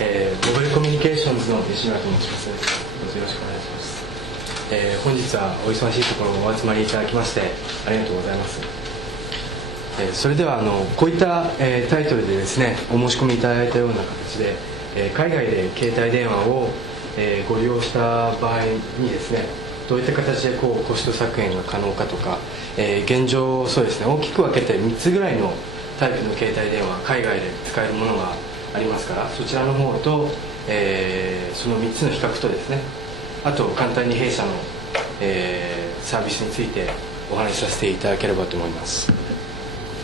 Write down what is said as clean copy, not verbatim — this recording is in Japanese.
モバイルコミュニケーションズの西村と申します。どうぞよろしくお願いします。本日はお忙しいところお集まりいただきましてありがとうございます。それではこういった、タイトルでですねお申し込みいただいたような形で、海外で携帯電話を、ご利用した場合にですねどういった形でコスト削減が可能かとか、現状そうですね大きく分けて3つぐらいのタイプの携帯電話海外で使えるものがありますから、そちらの方と、その3つの比較とですね、あと簡単に弊社の、サービスについてお話しさせていただければと思います。